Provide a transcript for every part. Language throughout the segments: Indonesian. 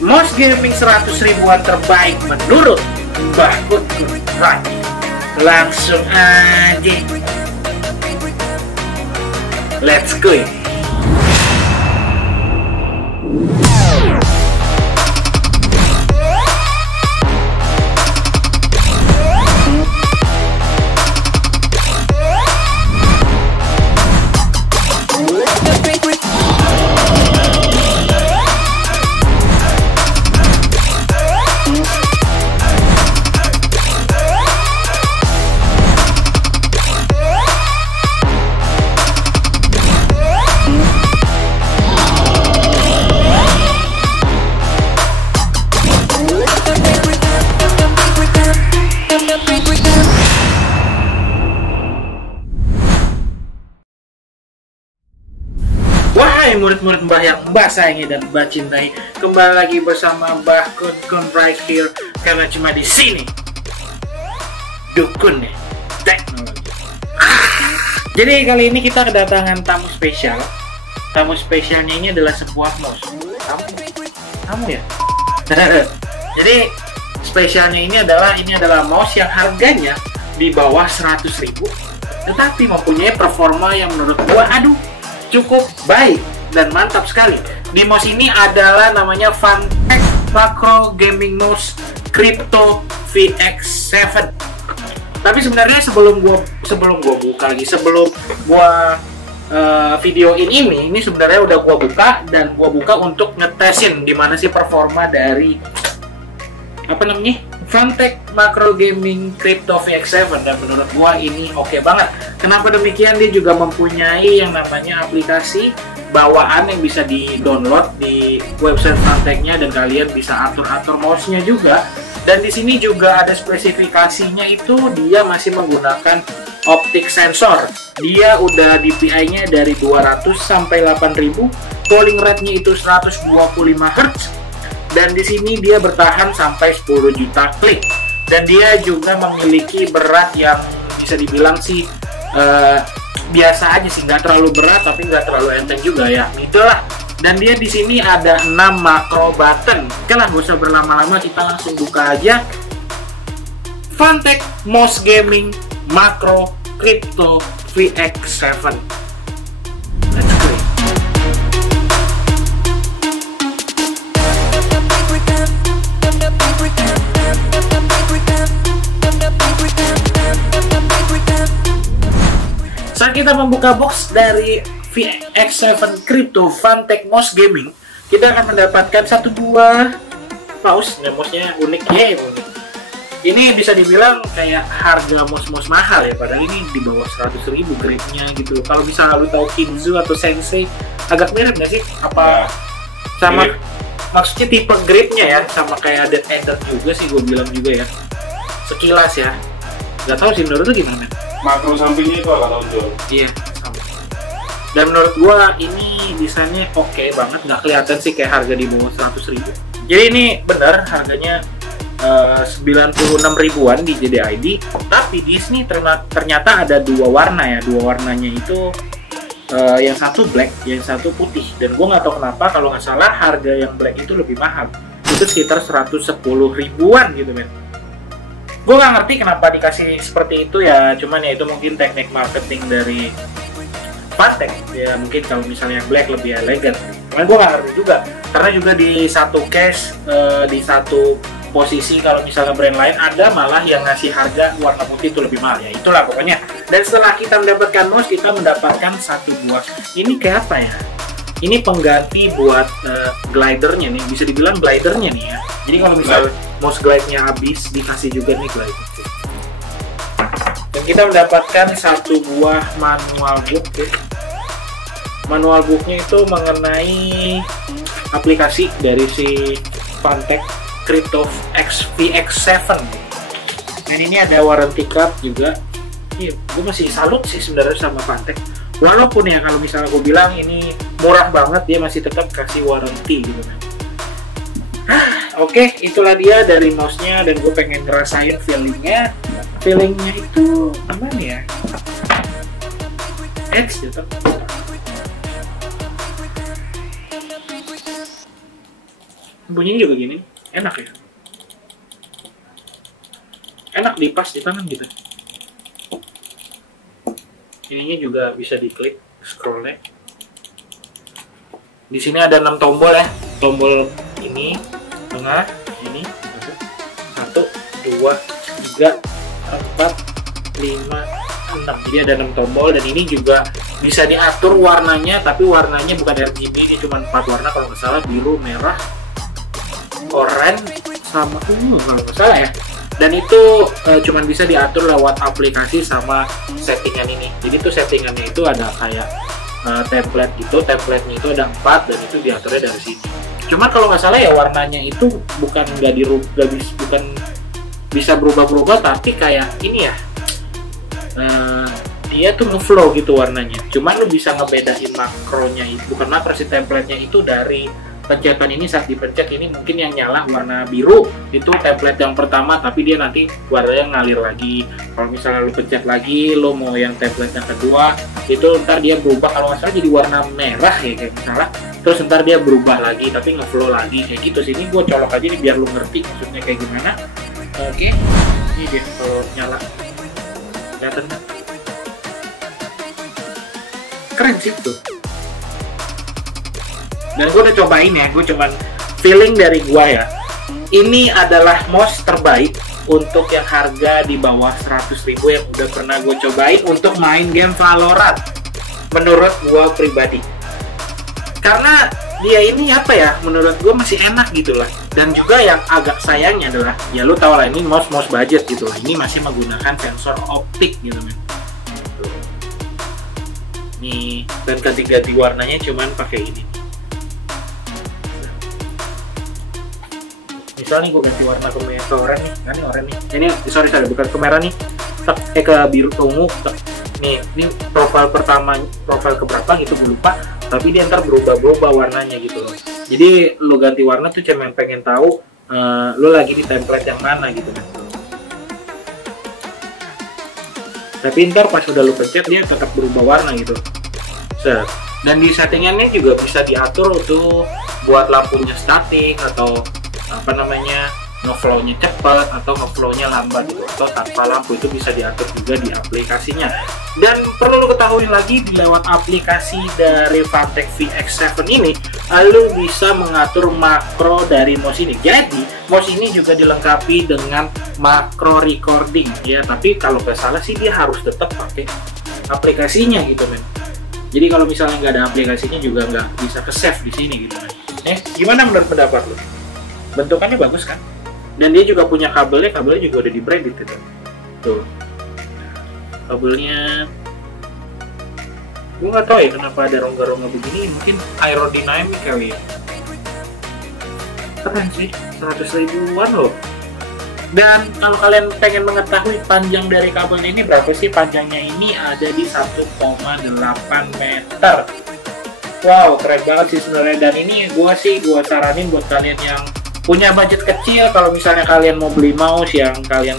mouse gaming 100 ribuan terbaik menurut Mbah Kun. Langsung aja, let's go. Wahai murid-murid Mbah yang Mbah sayangi dan Mbah cintai, kembali lagi bersama Mbah Kun right here, karena cuma di sini dukun nih teknologi. Jadi kali ini kita kedatangan tamu spesial. Tamu spesialnya ini adalah sebuah mouse. Kamu ya? Jadi spesialnya ini adalah mouse yang harganya di bawah 100.000, tetapi mempunyai performa yang menurut gua cukup baik dan mantap sekali. Di mouse ini adalah namanya Fanatec Macro Gaming Mouse Crypto VX7. Tapi sebenarnya sebelum gua videoin ini sebenarnya udah gua buka untuk ngetesin gimana sih performa dari Fanatec Macro Gaming Crypto VX7, dan menurut gua ini oke banget. Kenapa demikian? Dia juga mempunyai yang namanya aplikasi bawaan yang bisa di-download di website Fanatecnya, dan kalian bisa atur-atur mouse-nya juga. Dan di sini juga ada spesifikasinya, itu dia masih menggunakan optic sensor. Dia udah DPI-nya dari 200 sampai 8000, polling rate-nya itu 125 Hz. Dan di sini dia bertahan sampai 10 juta klik, dan dia juga memiliki berat yang bisa dibilang sih biasa aja sih, nggak terlalu berat tapi nggak terlalu enteng juga ya, middle lah. Dan dia di sini ada 6 makro button. Oke lah, gak usah berlama-lama, kita langsung buka aja Fanatec Mouse Gaming Macro Crypto VX7. Let's go. Saat kita membuka box dari VX7 Crypto Fanatec Mouse Gaming, kita akan mendapatkan satu buah mouse. Nah, mouse-nya unik ya, unik. Ini bisa dibilang kayak harga mouse-mouse mahal ya, padahal ini di bawah 100.000 grade-nya gitu. Kalau misalnya lu tahu Kinzu atau Sensei, agak mirip nggak sih? Apa sama mirip. Maksudnya tipe grade-nya ya, sama kayak Dead Ender juga sih, gue bilang juga ya. Sekilas ya. Nggak tahu sih, menurut lu gimana? Makro sampingnya itu agak nonjol. Iya, sama. Dan menurut gua ini desainnya oke banget, nggak kelihatan sih kayak harga di bawah 100.000. Jadi ini benar harganya 96 ribuan di JDID. Tapi di sini ternyata ada dua warna ya. Dua warnanya itu yang satu black, yang satu putih. Dan gua nggak tahu kenapa, kalau nggak salah harga yang black itu lebih mahal. Itu sekitar 110 ribuan gitu men. Gue nggak ngerti kenapa dikasih seperti itu ya, cuman ya itu mungkin teknik marketing dari Fanatec ya, mungkin kalau misalnya yang black lebih elegan. Cuman gue nggak ngerti juga, karena juga di satu case, di satu posisi kalau misalnya brand lain ada malah yang ngasih harga warna putih itu lebih mahal ya, itulah pokoknya. Dan setelah kita mendapatkan mouse, kita mendapatkan satu buah, ini kayak apa ya? Ini pengganti buat glidernya nih, bisa dibilang glidernya nih ya. Jadi kalau misalnya mouse glide-nya habis, dikasih juga nih glider. Dan kita mendapatkan satu buah manual book ya. Manual booknya itu mengenai aplikasi dari si Fanatec Crypto VX7. Dan ini ada warranty card juga. Iya, gue masih salut sih sebenarnya sama Fanatec. Walaupun ya kalau misalnya gue bilang ini murah banget, dia masih tetap kasih warranty gitu kan. Oke, itulah dia dari mouse-nya, dan gue pengen ngerasain feelingnya. Feelingnya itu gimana ya? X gitu. Bunyinya juga gini, enak ya. Enak dipas di tangan gitu. Ininya juga bisa diklik scrollnya. Di sini ada 6 tombol ya. Tombol ini, tengah, ini 1, 2, 3, 4, 5, 6. Jadi ada 6 tombol dan ini juga bisa diatur warnanya, tapi warnanya bukan RGB, ini cuma 4 warna kalau nggak salah, biru, merah, oranye, sama kalau nggak salah ya. Dan itu cuman bisa diatur lewat aplikasi sama settingan ini. Jadi tuh settingannya itu ada kayak template gitu, template-nya itu ada 4 dan itu diaturnya dari sini. Cuma kalau nggak salah ya warnanya itu bukan bukan bisa berubah-berubah, tapi kayak ini ya, dia tuh ngeflow gitu warnanya. Cuman lu bisa ngebedain makronya itu, bukan makro sih, template-nya itu dari pencetan ini. Saat dipencet ini mungkin yang nyala warna biru itu template yang pertama, tapi dia nanti warnanya ngalir lagi. Kalau misalnya lu pencet lagi, lu mau yang template yang kedua, itu ntar dia berubah, kalau nggak salah jadi warna merah ya kayak misalnya, terus ntar dia berubah lagi tapi ngeflow lagi kayak gitu. Sini gue colok aja nih biar lu ngerti maksudnya kayak gimana. Oke, ini dia kalau nyala, kelihatan kan? Keren sih tuh. Dan gue udah cobain ya, gue cuman feeling dari gue ya, ini adalah mouse terbaik untuk yang harga di bawah 100.000 yang udah pernah gue cobain untuk main game Valorant menurut gue pribadi. Karena dia ini apa ya, menurut gue masih enak gitu lah. Dan juga yang agak sayangnya adalah, ya lu tau lah ini mouse budget gitu lah, ini masih menggunakan sensor optik gitu men. Nih, dan ganti-ganti warnanya cuman pakai ini. Misalnya gue ganti warna ke oranye nih, kan ini oranye nih. Ini sorry bukan ke merah nih. Ke biru, ke ungu. Nih, ini profil pertama, profil keberapa gitu gue lupa. Tapi dia ntar berubah warnanya gitu loh. Jadi lo ganti warna tuh cuma pengen tahu lo lagi di template yang mana gitu kan. Tapi ntar pas udah lo pencet dia tetap berubah warna gitu. Set. Dan di settingannya juga bisa diatur tuh buat lampunya statik atau apa namanya, ngeflow-nya cepat atau ngeflow-nya lambat gitu, atau tanpa lampu, itu bisa diatur juga di aplikasinya. Dan perlu lo ketahui lagi, di lewat aplikasi dari Phanteks VX7 ini lo bisa mengatur makro dari mouse ini. Jadi mouse ini juga dilengkapi dengan makro recording ya, tapi kalau nggak salah sih dia harus tetap pakai aplikasinya gitu men. Jadi kalau misalnya nggak ada aplikasinya juga nggak bisa ke save di sini gitu men. Gimana menurut pendapat lo? Bentukannya bagus kan? Dan dia juga punya kabelnya juga udah di branded gitu. Tuh. Kabelnya gue nggak tahu ya kenapa ada rongga-rongga begini, mungkin aerodinamik kali ya. Keren sih, 100 ribuan loh. Dan kalau kalian pengen mengetahui panjang dari kabel ini berapa sih, panjangnya ini ada di 1,8 meter. Wow, keren banget sih sebenarnya. Dan ini gue saranin buat kalian yang punya budget kecil, kalau misalnya kalian mau beli mouse yang kalian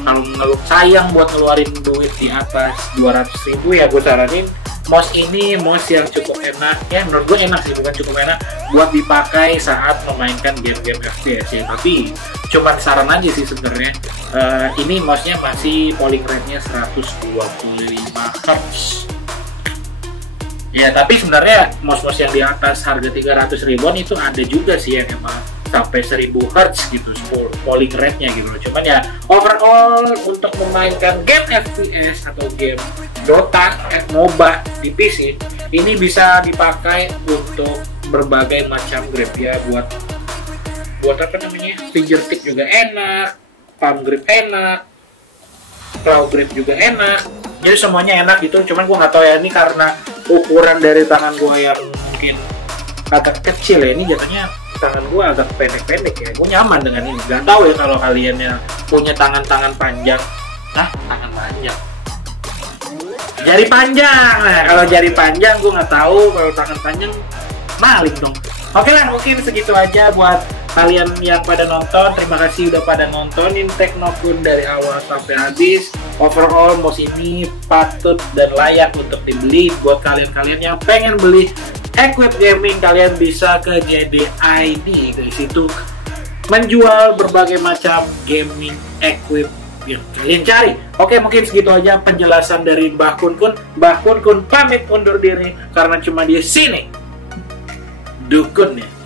kalau sayang buat ngeluarin duit di atas 200.000 ya, gue saranin mouse ini, mouse yang cukup enak ya, menurut gue enak sih, bukan cukup enak buat dipakai saat memainkan game-game FPS ya. Tapi cuman saran aja sih sebenarnya. Ini mouse-nya masih polling rate-nya 125 Hz ya, tapi sebenarnya mouse-mouse yang di atas harga 300 ribuan itu ada juga sih yang emang sampai 1000 Hz gitu polling rate-nya gitu loh. Cuman ya overall untuk memainkan game FPS atau game Dota, MOBA di PC ini bisa dipakai untuk berbagai macam grip ya, buat apa namanya, fingertip juga enak, palm grip enak, claw grip juga enak, jadi semuanya enak gitu. Cuman gua nggak tahu ya, ini karena ukuran dari tangan gua yang mungkin agak kecil ya, ini jatuhnya tangan gue agak pendek-pendek ya, gue nyaman dengan ini. Gak tahu ya kalau kalian yang punya tangan panjang, tangan panjang, jari panjang. Nah, kalau jari panjang gue nggak tahu, kalau tangan panjang maling dong. Oke lah, mungkin segitu aja buat kalian yang pada nonton. Terima kasih udah pada nontonin Teknokun dari awal sampai habis. Overall mouse ini patut dan layak untuk dibeli buat kalian-kalian yang pengen beli Equip Gaming, kalian bisa ke JD.ID, guys. Itu menjual berbagai macam gaming equip yang kalian cari. Oke, mungkin segitu aja penjelasan dari Mbah Kun Kun. Mbah Kun Kun pamit undur diri karena cuma di sini dukunnya.